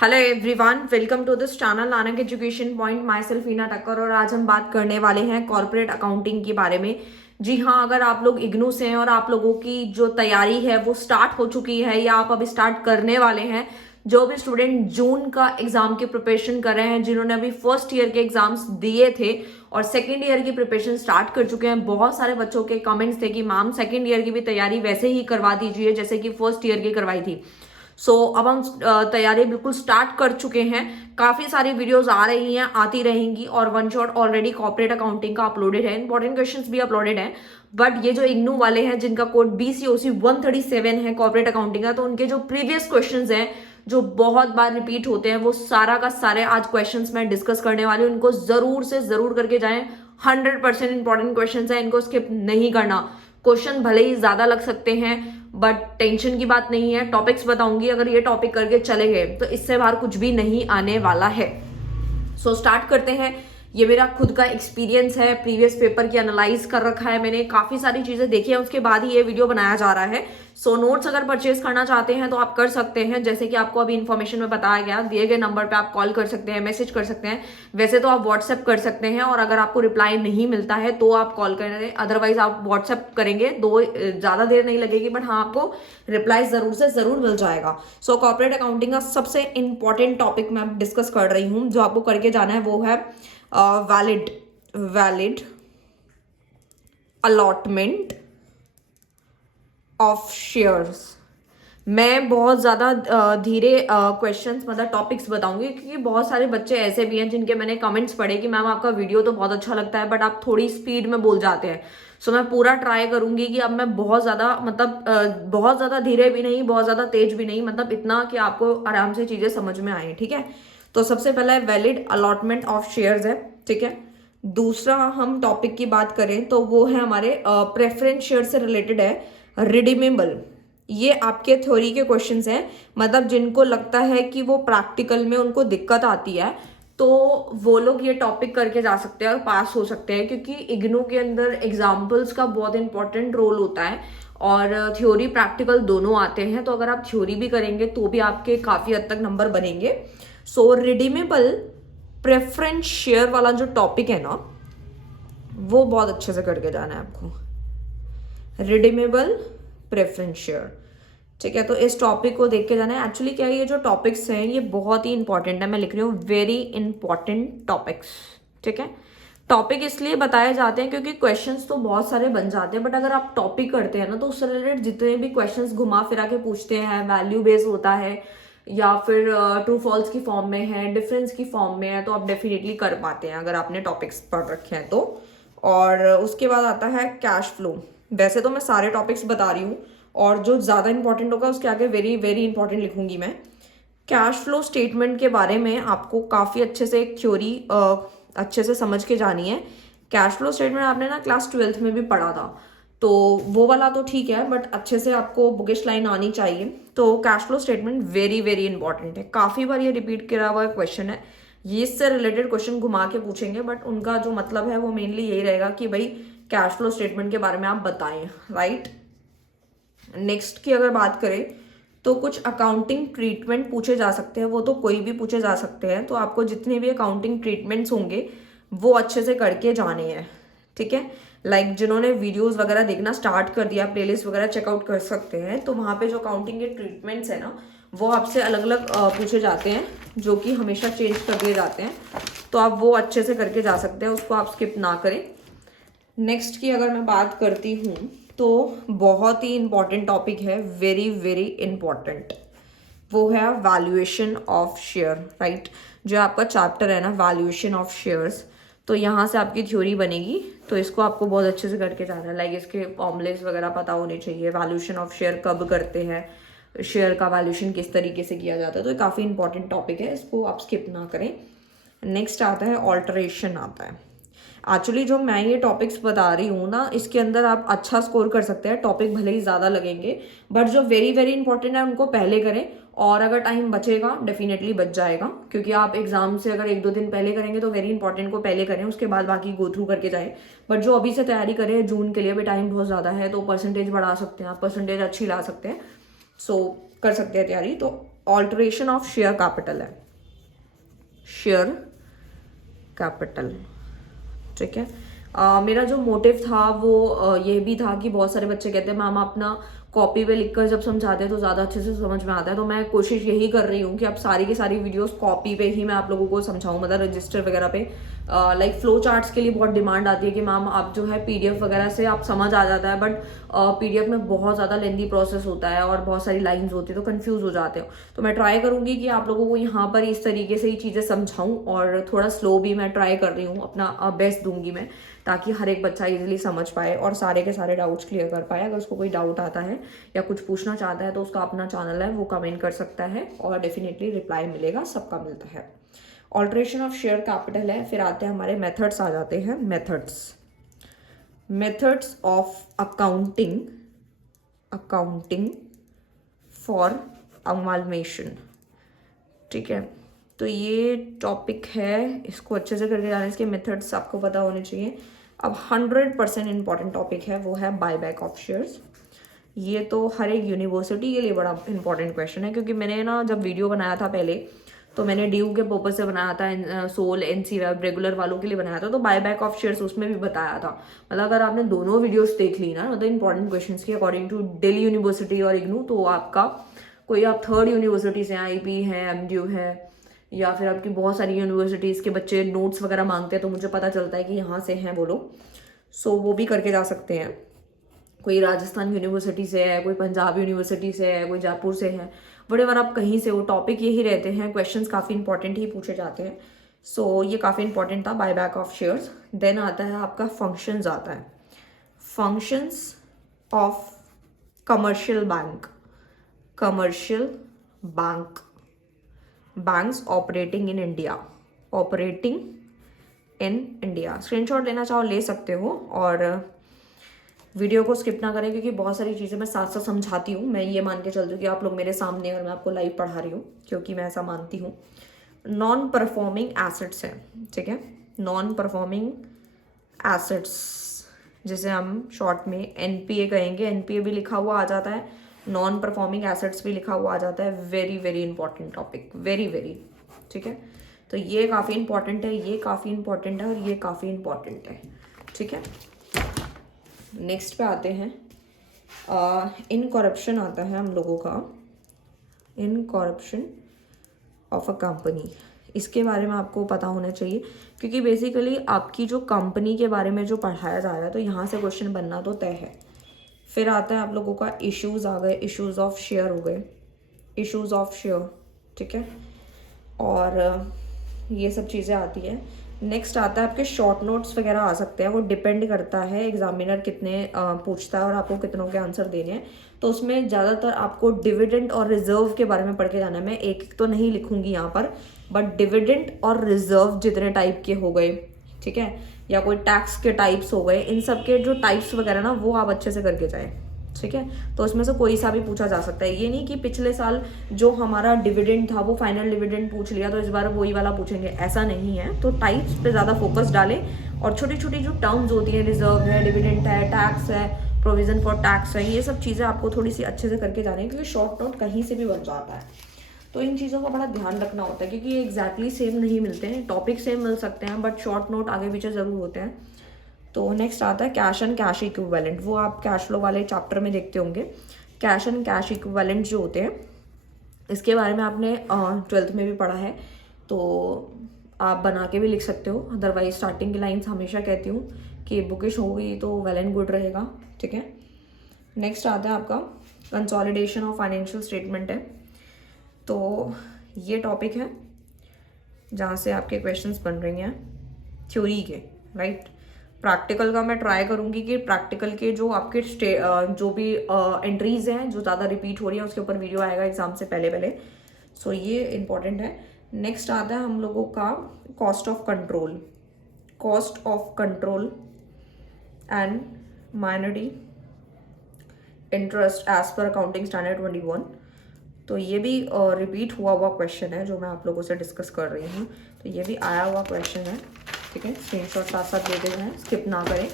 Hello everyone, welcome to this channel Nanak education point. Myself Heena Thakkar और आज हम बात करने वाले हैं कॉर्पोरेट अकाउंटिंग के बारे में। जी हाँ, अगर आप लोग इग्नू से हैं और आप लोगों की जो तैयारी है वो स्टार्ट हो चुकी है या आप अभी स्टार्ट करने वाले हैं, जो भी स्टूडेंट जून का एग्जाम की प्रिपरेशन कर रहे हैं, जिन्होंने अभी फर्स्ट ईयर के एग्जाम्स दिए थे और सेकेंड ईयर की प्रिपरेशन स्टार्ट कर चुके हैं, बहुत सारे बच्चों के कमेंट्स थे कि मैम सेकेंड ईयर की भी तैयारी वैसे ही करवा दीजिए जैसे कि फर्स्ट ईयर की करवाई थी। अब हम तैयारी बिल्कुल स्टार्ट कर चुके हैं। काफी सारी वीडियोस आ रही हैं, आती रहेंगी और one shot already corporate accounting का अपलोडेड है, इंपॉर्टेंट क्वेश्चंस भी अपलोडेड हैं। बट ये जो इग्नू वाले हैं जिनका कोड BCOC 137 है कॉर्पोरेट अकाउंटिंग का, तो उनके जो प्रीवियस क्वेश्चंस हैं जो बहुत बार रिपीट होते हैं, वो सारा का सारे आज क्वेश्चंस मैं डिस्कस करने वाली हूँ। इनको जरूर से जरूर करके जाएं। 100% इंपॉर्टेंट क्वेश्चन है, इनको स्किप नहीं करना। क्वेश्चन भले ही ज्यादा लग सकते हैं बट टेंशन की बात नहीं है। टॉपिक्स बताऊंगी, अगर ये टॉपिक करके चले गए तो इससे बाहर कुछ भी नहीं आने वाला है। स्टार्ट करते हैं। ये मेरा खुद का एक्सपीरियंस है, प्रीवियस पेपर की एनालाइज कर रखा है मैंने, काफी सारी चीजें देखी है, उसके बाद ही ये वीडियो बनाया जा रहा है। नोट्स अगर परचेज करना चाहते हैं तो आप कर सकते हैं, जैसे कि आपको अभी इन्फॉर्मेशन में बताया गया, दिए गए नंबर पे आप कॉल कर सकते हैं, मैसेज कर सकते हैं। वैसे तो आप व्हाट्सएप कर सकते हैं और अगर आपको रिप्लाई नहीं मिलता है तो आप कॉल करें, अदरवाइज आप व्हाट्सएप करेंगे, ज्यादा देर नहीं लगेगी बट हाँ आपको रिप्लाई जरूर से जरूर मिल जाएगा। कॉर्पोरेट अकाउंटिंग का सबसे इंपॉर्टेंट टॉपिक मैं डिस्कस कर रही हूँ, जो आपको करके जाना है वो है वैलिड अलॉटमेंट ऑफ शेयर्स। मैं बहुत ज़्यादा धीरे क्वेश्चंस मतलब टॉपिक्स बताऊंगी, क्योंकि बहुत सारे बच्चे ऐसे भी हैं जिनके मैंने कमेंट्स पढ़े कि मैम आपका वीडियो तो बहुत अच्छा लगता है बट आप थोड़ी स्पीड में बोल जाते हैं। मैं पूरा ट्राई करूंगी कि अब मैं बहुत ज़्यादा बहुत ज़्यादा धीरे भी नहीं, बहुत ज़्यादा तेज भी नहीं, मतलब इतना कि आपको आराम से चीज़ें समझ में आए। ठीक है, तो सबसे पहला है वैलिड अलॉटमेंट ऑफ शेयर्स है। ठीक है, दूसरा हम टॉपिक की बात करें तो वो है हमारे प्रेफरेंस शेयर से रिलेटेड है, रिडीमेबल। ये आपके थ्योरी के क्वेश्चंस हैं, मतलब जिनको लगता है कि वो प्रैक्टिकल में उनको दिक्कत आती है तो वो लोग ये टॉपिक करके जा सकते हैं और पास हो सकते हैं, क्योंकि इग्नू के अंदर एग्जाम्पल्स का बहुत इंपॉर्टेंट रोल होता है और थ्योरी प्रैक्टिकल दोनों आते हैं। तो अगर आप थ्योरी भी करेंगे तो भी आपके काफी हद तक नंबर बनेंगे। रिडीमेबल प्रेफरेंस शेयर वाला जो टॉपिक है ना, वो बहुत अच्छे से करके जाना है आपको। रिडीमेबल प्रेफरेंस शेयर, ठीक है, तो इस टॉपिक को देख के जाना है। एक्चुअली क्या है, ये जो टॉपिक्स हैं ये बहुत ही इंपॉर्टेंट है, मैं लिख रही हूँ वेरी इंपॉर्टेंट टॉपिक्स। ठीक है, टॉपिक इसलिए बताए जाते हैं क्योंकि क्वेश्चंस तो बहुत सारे बन जाते हैं, बट अगर आप टॉपिक करते हैं ना तो उससे रिलेटेड जितने भी क्वेश्चंस घुमा फिरा के पूछते हैं, वैल्यू बेस होता है या फिर ट्रू फॉल्स की फॉर्म में है, डिफरेंस की फॉर्म में है, तो आप डेफिनेटली कर पाते हैं अगर आपने टॉपिक्स पढ़ रखे हैं तो। और उसके बाद आता है कैश फ्लो। वैसे तो मैं सारे टॉपिक्स बता रही हूँ और जो ज़्यादा इंपॉर्टेंट होगा उसके आगे वेरी वेरी इंपॉर्टेंट लिखूंगी मैं। कैश फ्लो स्टेटमेंट के बारे में आपको काफ़ी अच्छे से एक थ्योरी अच्छे से समझ के जानी है। कैश फ्लो स्टेटमेंट आपने ना क्लास 12th में भी पढ़ा था, तो वो वाला तो ठीक है बट अच्छे से आपको बुकिश लाइन आनी चाहिए। तो cash flow statement very very important है, काफ़ी बार ये रिपीट करा हुआ क्वेश्चन है। ये इससे रिलेटेड क्वेश्चन घुमा के पूछेंगे बट उनका जो मतलब है वो मेनली यही रहेगा कि भाई कैश फ्लो स्टेटमेंट के बारे में आप बताएं, राइट। नेक्स्ट की अगर बात करें तो कुछ अकाउंटिंग ट्रीटमेंट पूछे जा सकते हैं, वो तो कोई भी पूछे जा सकते हैं, तो आपको जितने भी अकाउंटिंग ट्रीटमेंट्स होंगे वो अच्छे से करके जाने हैं। ठीक है, लाइक जिन्होंने वीडियोस वगैरह देखना स्टार्ट कर दिया, प्लेलिस्ट वगैरह चेकआउट कर सकते हैं, तो वहाँ पे जो अकाउंटिंग के ट्रीटमेंट्स है ना वो आपसे अलग अलग पूछे जाते हैं, जो कि हमेशा चेंज कर दिए जाते हैं, तो आप वो अच्छे से करके जा सकते हैं, उसको आप स्किप ना करें। नेक्स्ट की अगर मैं बात करती हूँ तो बहुत ही इंपॉर्टेंट टॉपिक है, वेरी वेरी इंपॉर्टेंट, वो है वैल्यूएशन ऑफ शेयर, राइट। जो आपका चैप्टर है ना वैल्यूएशन ऑफ शेयर्स, तो यहाँ से आपकी थ्योरी बनेगी, तो इसको आपको बहुत अच्छे से करके जाना है। लाइक इसके फॉर्मूलेस वगैरह पता होने चाहिए, वैल्यूएशन ऑफ शेयर कब करते हैं, शेयर का वैल्यूएशन किस तरीके से किया जाता है, तो ये काफ़ी इंपॉर्टेंट टॉपिक है, इसको आप स्किप ना करें। नेक्स्ट आता है ऑल्टरेशन आता है। एक्चुअली जो मैं ये टॉपिक्स बता रही हूँ ना, इसके अंदर आप अच्छा स्कोर कर सकते हैं, टॉपिक भले ही ज़्यादा लगेंगे बट जो वेरी वेरी इंपॉर्टेंट है उनको पहले करें, और अगर टाइम बचेगा डेफिनेटली बच जाएगा, क्योंकि आप एग्जाम से अगर 1-2 दिन पहले करेंगे तो वेरी इंपॉर्टेंट को पहले करें, उसके बाद बाकी गो थ्रू करके जाए। बट जो अभी से तैयारी करें, जून के लिए भी टाइम बहुत ज़्यादा है, तो परसेंटेज बढ़ा सकते हैं आप, परसेंटेज अच्छी ला सकते हैं, कर सकते हैं तैयारी, तो ऑल्टरेशन ऑफ शेयर कैपिटल है, शेयर कैपिटल, ठीक है। मेरा जो मोटिव था वो ये भी था कि बहुत सारे बच्चे कहते हैं मैम अपना कॉपी पे लिखकर जब समझाते हैं तो ज़्यादा अच्छे से समझ में आता है, तो मैं कोशिश यही कर रही हूँ कि अब सारी की सारी वीडियोस कॉपी पे ही मैं आप लोगों को समझाऊँ, मतलब रजिस्टर वगैरह पे। लाइक फ्लो चार्ट्स के लिए बहुत डिमांड आती है कि मैम आप जो है पीडीएफ वगैरह से आप समझ आ जाता है, बट पीडीएफ में बहुत ज़्यादा लेंदी प्रोसेस होता है और बहुत सारी लाइन्स होती है तो कन्फ्यूज़ हो जाते हो। तो मैं ट्राई करूँगी कि आप लोगों को यहाँ पर इस तरीके से ही चीज़ें समझाऊँ, और थोड़ा स्लो भी मैं ट्राई कर रही हूँ, अपना बेस्ट दूंगी मैं, ताकि हर एक बच्चा इजीली समझ पाए और सारे के सारे डाउट्स क्लियर कर पाए। अगर उसको कोई डाउट आता है या कुछ पूछना चाहता है तो उसका अपना चैनल है, वो कमेंट कर सकता है और डेफिनेटली रिप्लाई मिलेगा, सबका मिलता है। ऑल्ट्रेशन ऑफ शेयर कैपिटल है। फिर आते हैं हमारे मेथड्स, आ जाते हैं मेथड्स ऑफ अकाउंटिंग फॉर अमालमेशन, ठीक है। तो ये टॉपिक है, इसको अच्छे से करके जाना, इसके मेथड्स आपको पता होने चाहिए। अब 100% इंपॉर्टेंट टॉपिक है, वो है बायबैक ऑफ शेयर्स। ये तो हर एक यूनिवर्सिटी के लिए बड़ा इंपॉर्टेंट क्वेश्चन है, क्योंकि मैंने ना जब वीडियो बनाया था पहले तो मैंने ड्यू के पर्पज से बनाया था, सोल एनसी वेब रेगुलर वालों के लिए बनाया था, तो बायबैक ऑफ शेयर्स उसमें भी बताया था। मतलब अगर आपने दोनों वीडियोस देख ली ना, मतलब इंपॉर्टेंट क्वेश्चंस की अकॉर्डिंग टू दिल्ली यूनिवर्सिटी और इग्नू, तो आपका कोई आप थर्ड यूनिवर्सिटी से, आईपी है, एमडीयू है, या फिर आपकी बहुत सारी यूनिवर्सिटीज़ के बच्चे नोट्स वगैरह मांगते हैं, तो मुझे पता चलता है कि यहाँ से हैं वो लोग, सो वो भी करके जा सकते हैं। कोई राजस्थान यूनिवर्सिटी से है, कोई पंजाब यूनिवर्सिटी से है, कोई जयपुर से है, वटेवर आप कहीं से, वो टॉपिक यही रहते हैं, क्वेश्चंस काफ़ी इंपॉर्टेंट ही पूछे जाते हैं। सो ये काफ़ी इंपॉर्टेंट था बायबैक ऑफ शेयर्स। देन आता है आपका फंक्शंस, आता है functions of commercial banks operating in India. Screenshot लेना चाहो ले सकते हो, और वीडियो को स्किप ना करें, क्योंकि बहुत सारी चीज़ें मैं साथ साथ समझाती हूँ। मैं ये मान के चलती हूँ कि आप लोग मेरे सामने और मैं आपको लाइव पढ़ा रही हूँ, क्योंकि मैं ऐसा मानती हूँ। नॉन परफॉर्मिंग एसेट्स है, ठीक है। नॉन परफॉर्मिंग एसेट्स जिसे हम शॉर्ट में एनपीए कहेंगे, एनपीए भी लिखा हुआ आ जाता है, नॉन परफॉर्मिंग एसेट्स भी लिखा हुआ आ जाता है। Very very important topic, very, ठीक है। तो ये काफ़ी इंपॉर्टेंट है, ये काफ़ी इंपॉर्टेंट है, और ये काफ़ी इंपॉर्टेंट है, ठीक है। नेक्स्ट पे आते हैं, इन करप्शन आता है हम लोगों का, in corruption of a company. इसके बारे में आपको पता होना चाहिए, क्योंकि बेसिकली आपकी जो कंपनी के बारे में जो पढ़ाया जा रहा है, तो यहाँ से क्वेश्चन बनना तो तय है। फिर आता है आप लोगों का इश्यूज आ गए, इश्यूज ऑफ शेयर हो गए, इश्यूज ऑफ शेयर, ठीक है, और ये सब चीज़ें आती है। नेक्स्ट आता है आपके शॉर्ट नोट्स वगैरह आ सकते हैं, वो डिपेंड करता है एग्जामिनर कितने पूछता है और आपको कितनों के आंसर देने हैं। तो उसमें ज़्यादातर आपको डिविडेंड और रिजर्व के बारे में पढ़ के जाना है। मैं एक तो नहीं लिखूंगी यहाँ पर, बट डिविडेंड और रिजर्व जितने टाइप के हो गए, ठीक है, या कोई टैक्स के टाइप्स हो गए, इन सब के जो टाइप्स वगैरह ना, वो आप अच्छे से करके जाए, ठीक है। तो उसमें से कोई सा भी पूछा जा सकता है। ये नहीं कि पिछले साल जो हमारा डिविडेंड था वो फाइनल डिविडेंड पूछ लिया तो इस बार वही वाला पूछेंगे, ऐसा नहीं है। तो टाइप्स पे ज़्यादा फोकस डालें, और छोटी छोटी जो टर्म्स होती हैं, रिजर्व है, डिविडेंड है, टैक्स है, प्रोविजन फॉर टैक्स है, ये सब चीज़ें आपको थोड़ी सी अच्छे से करके जाने, क्योंकि शॉर्ट नोट कहीं से भी बन जाता है। तो इन चीज़ों का बड़ा ध्यान रखना होता है, क्योंकि ये एग्जैक्टली सेम नहीं मिलते हैं, टॉपिक सेम मिल सकते हैं, बट शॉर्ट नोट आगे पीछे ज़रूर होते हैं। तो नेक्स्ट आता है कैश एंड कैश इक्विवेलेंट। वो आप कैश फ्लो वाले चैप्टर में देखते होंगे। कैश एंड कैश इक्विवेलेंट जो होते हैं, इसके बारे में आपने 12th में भी पढ़ा है, तो आप बना के भी लिख सकते हो। अदरवाइज स्टार्टिंग की लाइन्स हमेशा कहती हूँ कि बुकिश हो गई तो वेल एंड गुड रहेगा, ठीक है। नेक्स्ट आता है आपका कंसोलिडेशन ऑफ फाइनेंशियल स्टेटमेंट है। तो ये टॉपिक है जहाँ से आपके क्वेश्चंस बन रही हैं थ्योरी के, राइट। प्रैक्टिकल का मैं ट्राई करूँगी कि प्रैक्टिकल के जो आपके जो भी एंट्रीज हैं जो ज़्यादा रिपीट हो रही है, उसके ऊपर वीडियो आएगा एग्जाम से पहले। सो ये इंपॉर्टेंट है। नेक्स्ट आता है हम लोगों का cost of control and minority interest as पर अकाउंटिंग स्टैंडर्ड 21। तो ये भी रिपीट हुआ क्वेश्चन है जो मैं आप लोगों से डिस्कस कर रही हूँ। तो ये भी आया हुआ क्वेश्चन है, ठीक है। स्क्रीनशॉट साथ साथ लेते हुए स्किप ना करें,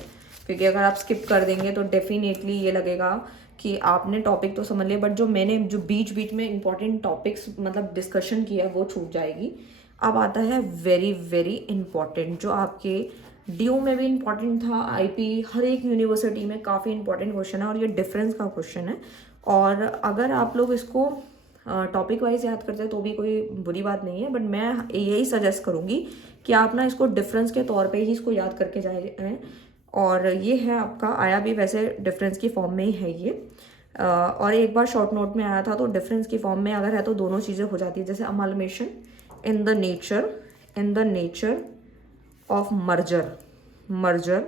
क्योंकि अगर आप स्किप कर देंगे तो डेफिनेटली ये लगेगा कि आपने टॉपिक तो समझ लिया, बट जो मैंने जो बीच बीच में इंपॉर्टेंट टॉपिक्स मतलब डिस्कशन किया वो छूट जाएगी। अब आता है वेरी वेरी इंपॉर्टेंट, जो आपके डीयू में भी इंपॉर्टेंट था, आईपी हर एक यूनिवर्सिटी में काफ़ी इंपॉर्टेंट क्वेश्चन है और ये डिफरेंस का क्वेश्चन है। और अगर आप लोग इसको टॉपिक वाइज याद करते हैं तो भी कोई बुरी बात नहीं है, बट मैं यही सजेस्ट करूँगी कि आप ना इसको डिफरेंस के तौर पे ही इसको याद करके जाए। और ये है आपका, आया भी वैसे डिफरेंस की फॉर्म में ही है ये। और एक बार शॉर्ट नोट में आया था, तो डिफरेंस की फॉर्म में अगर है तो दोनों चीज़ें हो जाती है, जैसे amalgamation in the nature of merger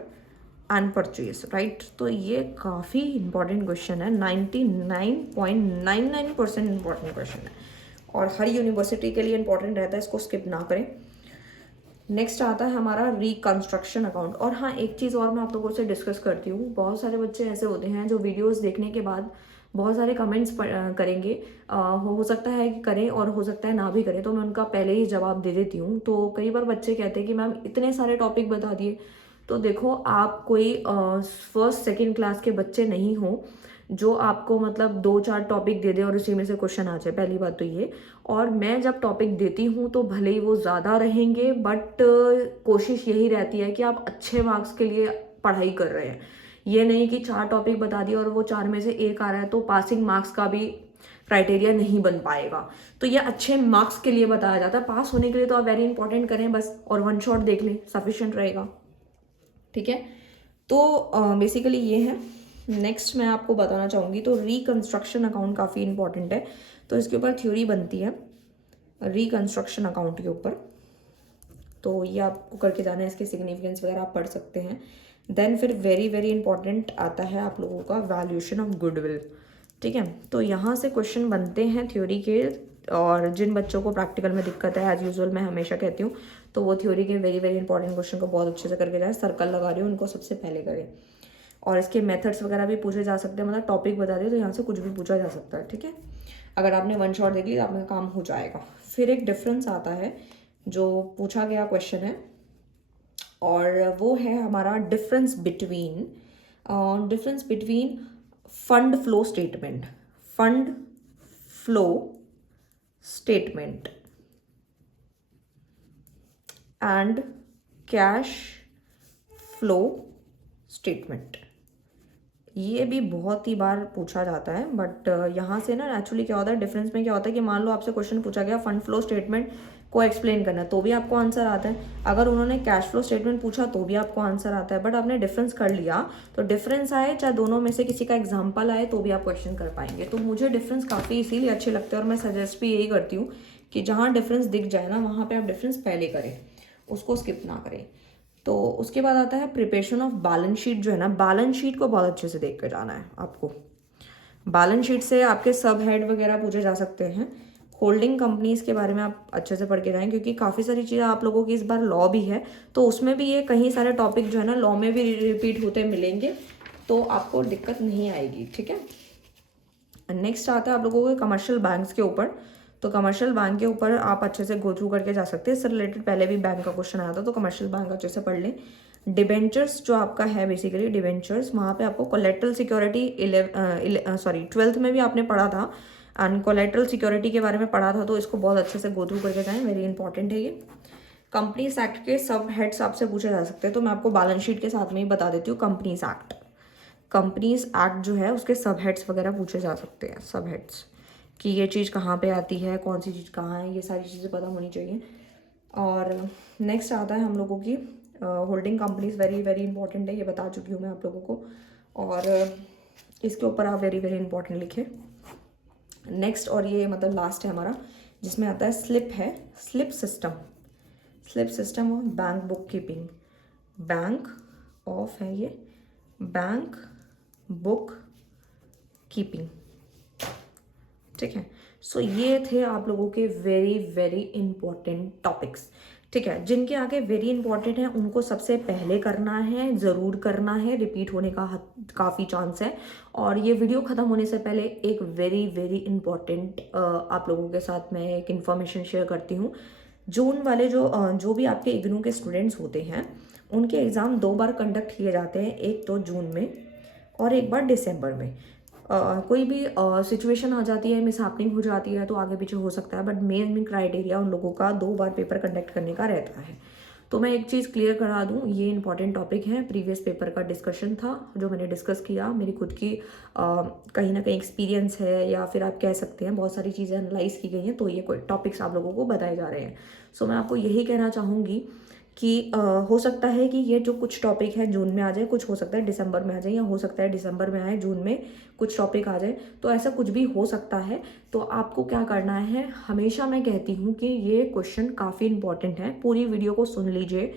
and purchase, right. तो ये काफ़ी इंपॉर्टेंट क्वेश्चन है, 99.99% इंपॉर्टेंट क्वेश्चन है और हर यूनिवर्सिटी के लिए इंपॉर्टेंट रहता है, इसको स्किप ना करें। नेक्स्ट आता है हमारा रिकंस्ट्रक्शन अकाउंट। और हाँ, एक चीज़ और मैं आप लोगों से डिस्कस करती हूँ, बहुत सारे बच्चे ऐसे होते हैं जो वीडियोस देखने के बाद बहुत सारे कमेंट्स करेंगे, हो सकता है कि करें और हो सकता है ना भी करें, तो मैं उनका पहले ही जवाब दे देती हूँ। तो कई बार बच्चे कहते हैं कि मैम इतने सारे टॉपिक बता दिए। तो देखो, आप कोई फर्स्ट सेकेंड क्लास के बच्चे नहीं हो जो आपको मतलब 2-4 टॉपिक दे दे और उसी में से क्वेश्चन आ जाए, पहली बात तो ये। और मैं जब टॉपिक देती हूँ तो भले ही वो ज़्यादा रहेंगे, बट कोशिश यही रहती है कि आप अच्छे मार्क्स के लिए पढ़ाई कर रहे हैं। ये नहीं कि 4 टॉपिक बता दिए और वो 4 में से एक आ रहा है तो पासिंग मार्क्स का भी क्राइटेरिया नहीं बन पाएगा। तो ये अच्छे मार्क्स के लिए बताया जाता है, पास होने के लिए तो आप वेरी इंपॉर्टेंट करें बस, और वन शॉट देख लें, सफिशिएंट रहेगा, ठीक है। तो बेसिकली ये है। नेक्स्ट मैं आपको बताना चाहूँगी, तो रिकंस्ट्रक्शन अकाउंट काफ़ी इंपॉर्टेंट है, तो इसके ऊपर थ्योरी बनती है रिकंस्ट्रक्शन अकाउंट के ऊपर। तो ये आपको करके जाना है, इसके सिग्निफिकेंस वगैरह आप पढ़ सकते हैं। देन फिर वेरी वेरी इंपॉर्टेंट आता है आप लोगों का वैल्यूएशन ऑफ गुडविल, ठीक है। तो यहाँ से क्वेश्चन बनते हैं थ्योरी के, और जिन बच्चों को प्रैक्टिकल में दिक्कत है, एज यूजुअल मैं हमेशा कहती हूँ, तो वो थ्योरी के वेरी वेरी इंपॉर्टेंट क्वेश्चन को बहुत अच्छे से करके जाए। सर्कल लगा रही हूँ, उनको सबसे पहले करें। और इसके मेथड्स वगैरह भी पूछे जा सकते हैं, मतलब टॉपिक बता दिए तो यहाँ से कुछ भी पूछा जा सकता है, ठीक है। अगर आपने वन शॉट देख ली तो आपका काम हो जाएगा। फिर एक डिफरेंस आता है जो पूछा गया क्वेश्चन है, और वो है हमारा difference between fund flow statement and cash flow statement. ये भी बहुत ही बार पूछा जाता है, बट यहाँ से ना एक्चुअली क्या होता है, डिफरेंस में क्या होता है कि मान लो आपसे क्वेश्चन पूछा गया फंड फ्लो स्टेटमेंट को एक्सप्लेन करना, तो भी आपको आंसर आता है। अगर उन्होंने कैश फ्लो स्टेटमेंट पूछा तो भी आपको आंसर आता है, बट आपने डिफरेंस कर लिया तो डिफरेंस आए चाहे दोनों में से किसी का एग्जाम्पल आए तो भी आप क्वेश्चन कर पाएंगे। तो मुझे डिफरेंस काफ़ी इसीलिए अच्छे लगते हैं, और मैं सजेस्ट भी यही करती हूँ कि जहाँ डिफरेंस दिख जाए ना, वहाँ पर आप डिफरेंस पहले करें, उसको स्किप ना करें। तो उसके बाद आता है प्रिपरेशन ऑफ बैलेंस शीट। जो है ना, बैलेंस शीट को बहुत अच्छे से देख कर जाना है आपको। बैलेंस शीट से आपके सब हेड वगैरह पूछे जा सकते हैं। होल्डिंग कंपनीज के बारे में आप अच्छे से पढ़ के जाएं, क्योंकि काफ़ी सारी चीज़ें आप लोगों की इस बार लॉ भी है, तो उसमें भी ये कहीं सारे टॉपिक जो है ना लॉ में भी रिपीट होते मिलेंगे, तो आपको दिक्कत नहीं आएगी, ठीक है। नेक्स्ट आता है आप लोगों के कमर्शियल बैंक्स के ऊपर। तो कमर्शियल बैंक के ऊपर आप अच्छे से गो थ्रू करके जा सकते हैं, इससे रिलेटेड पहले भी बैंक का क्वेश्चन आया था, तो कमर्शियल बैंक अच्छे से पढ़ लें। डिबेंचर्स जो आपका है, बेसिकली डिबेंचर्स, वहाँ पे आपको कोलेट्रल सिक्योरिटी 12th में भी आपने पढ़ा था, एंड कोलेट्रल सिक्योरिटी के बारे में पढ़ा था, तो इसको बहुत अच्छे से गो थ्रू करके जाएं, वेरी इंपॉर्टेंट है ये। कंपनीज एक्ट के सब हेड्स आपसे पूछे जा सकते हैं, तो मैं आपको बैलेंस शीट के साथ में ही बता देती हूँ। कंपनीज एक्ट जो है उसके सब हेड्स वगैरह पूछे जा सकते हैं, सब हेड्स कि ये चीज़ कहाँ पे आती है, कौन सी चीज़ कहाँ है, ये सारी चीज़ें पता होनी चाहिए। और नेक्स्ट आता है हम लोगों की holding companies, very very important है, ये बता चुकी हूँ मैं आप लोगों को, और इसके ऊपर आप वेरी वेरी इंपॉर्टेंट लिखें। नेक्स्ट और ये मतलब लास्ट है हमारा, जिसमें आता है slip system of bank book keeping. Bank of है ये, बैंक बुक कीपिंग, ठीक है। सो ये थे आप लोगों के वेरी वेरी इंपॉर्टेंट टॉपिक्स, ठीक है। जिनके आगे वेरी इंपॉर्टेंट है उनको सबसे पहले करना है, ज़रूर करना है, रिपीट होने का काफ़ी चांस है। और ये वीडियो ख़त्म होने से पहले एक वेरी वेरी इंपॉर्टेंट आप लोगों के साथ मैं एक इन्फॉर्मेशन शेयर करती हूँ। जून वाले जो भी आपके इग्नू के स्टूडेंट्स होते हैं, उनके एग्ज़ाम 2 बार कंडक्ट किए जाते हैं, एक तो जून में और एक बार दिसंबर में। कोई भी सिचुएशन आ जाती है, मिस हैपनिंग हो जाती है तो आगे पीछे हो सकता है, बट मेन क्राइटेरिया उन लोगों का 2 बार पेपर कंडक्ट करने का रहता है। तो मैं एक चीज़ क्लियर करा दूं, ये इंपॉर्टेंट टॉपिक है, प्रीवियस पेपर का डिस्कशन था जो मैंने डिस्कस किया, मेरी खुद की कहीं ना कहीं एक्सपीरियंस है, या फिर आप कह सकते हैं बहुत सारी चीज़ें एनालाइज की गई हैं, तो ये कोई टॉपिक्स आप लोगों को बताए जा रहे हैं। सो मैं आपको यही कहना चाहूँगी कि हो सकता है कि ये जो कुछ टॉपिक है जून में आ जाए, कुछ हो सकता है दिसंबर में आ जाए, या हो सकता है दिसंबर में आए जून में कुछ टॉपिक आ जाए, तो ऐसा कुछ भी हो सकता है। तो आपको क्या करना है, हमेशा मैं कहती हूँ कि ये क्वेश्चन काफ़ी इंपॉर्टेंट है, पूरी वीडियो को सुन लीजिए।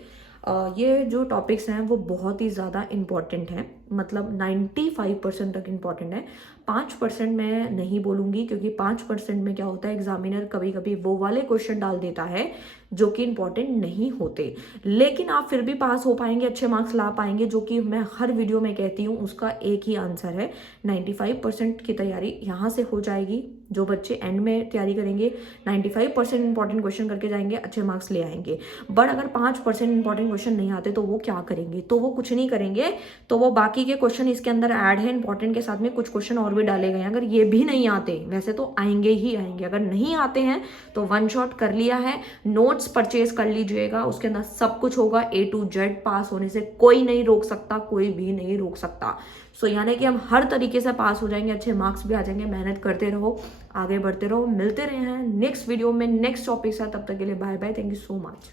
ये जो टॉपिक्स हैं वो बहुत ही ज़्यादा इम्पॉर्टेंट हैं, मतलब 95% तक इम्पॉर्टेंट है। 5% मैं नहीं बोलूँगी, क्योंकि 5% में क्या होता है, एग्जामिनर कभी कभी वो वाले क्वेश्चन डाल देता है जो कि इम्पॉर्टेंट नहीं होते, लेकिन आप फिर भी पास हो पाएंगे, अच्छे मार्क्स ला पाएंगे, जो कि मैं हर वीडियो में कहती हूँ उसका एक ही आंसर है। 95% की तैयारी यहाँ से हो जाएगी। जो बच्चे एंड में तैयारी करेंगे 95% इंपॉर्टेंट क्वेश्चन करके जाएंगे, अच्छे मार्क्स ले आएंगे। बट अगर 5% इंपॉर्टेंट क्वेश्चन नहीं आते तो वो क्या करेंगे, तो वो कुछ नहीं करेंगे, तो वो बाकी के क्वेश्चन इसके अंदर ऐड है इंपॉर्टेंट के साथ में, कुछ क्वेश्चन और भी डाले गए हैं, अगर ये भी नहीं आते, वैसे तो आएंगे ही आएंगे, अगर नहीं आते हैं तो वन शॉट कर लिया है, नोट्स परचेज कर लीजिएगा, उसके अंदर सब कुछ होगा A to Z, पास होने से कोई नहीं रोक सकता, कोई भी नहीं रोक सकता। सो यानी कि हम हर तरीके से पास हो जाएंगे, अच्छे मार्क्स भी आ जाएंगे, मेहनत करते रहो, आगे बढ़ते रहो, मिलते रहे हैं नेक्स्ट वीडियो में नेक्स्ट टॉपिक से, तब तक के लिए bye bye, thank you so much.